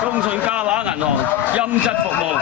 中信嘉華銀行音質服務。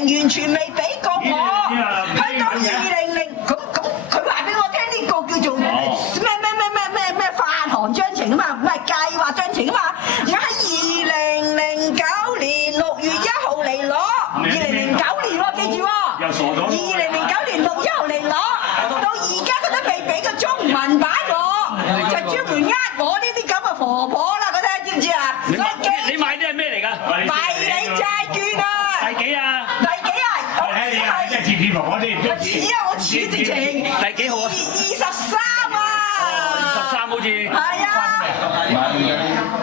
完全未俾過我，去到2000佢話俾我聽呢個叫做咩發行章程啊嘛，唔係計劃章程啊嘛，我喺2009年6月1號嚟攞，2009年喎，記住喎，又傻咗，2009年6月1號嚟攞，到而家佢都未俾個中文版我，就專門我呢啲咁嘅婆婆啦，嗰啲知唔知啊？你買啲係咩嚟㗎？迷你債券啊！第幾啊？即係似片婆婆啲，似啊！我似直情第幾號啊？23啊！23好似係啊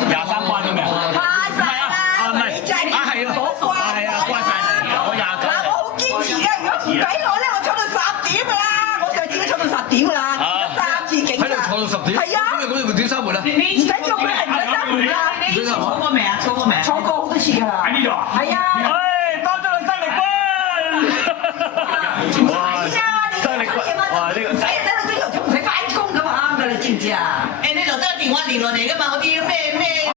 ，23關咗未啊？關曬啦！唔係啊，係啊，好關係啊，關曬我29。嗱，我好堅持嘅，如果唔俾我咧，我坐到10點㗎啦！我上次都坐到10點㗎啦，3次警察喺度坐到10點。係啊，咁你會點收門啊？唔使叫佢係唔使收門㗎。你坐過未啊？坐過未啊？坐過好多次㗎啦。喺呢度啊？係啊。多咗個生力軍。係啊，你做乜嘢嘛？唔使啊，等到朝頭早唔使翻工咁啱㗎，你知唔知啊？誒，呢度都有電話連落嚟㗎嘛，我啲咩